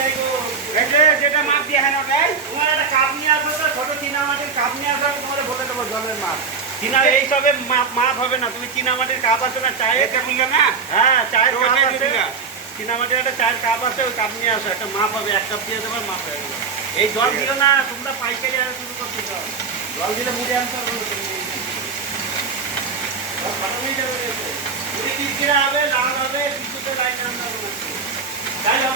এই যে যেটা মাপ দিয়ে হ্যাঁ ওটাই। তোমার একটা কাপ নিয়ে আসবে তো ছোট চীনা মাটির কাপ নিয়ে আসবে আমি তোমার বলে দেবো জলের মাপ। চীনা এই মাপ মাপ হবে না তুমি চীনা মাটির কাপ আছে না চায়ের এটা নিলে না? হ্যাঁ চায়ের কাপ আছে। চীনা মাটির একটা চায়ের কাপ আছে ওই কাপ নিয়ে আসো একটা মাপ হবে এক কাপ দিয়ে দেবে মাপ হয়ে গেলো। এই জল দিও না তোমরা পাইকারি আর শুরু করতে জল দিলে মুড়ে আনতে হবে না তুমি। জল খতম হয়ে যাবে এতে। মুড়ি কিরকিরা হবে লাল হবে বিদ্যুতের লাইন আনতে হবে না চাই হবে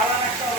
আনো একটা।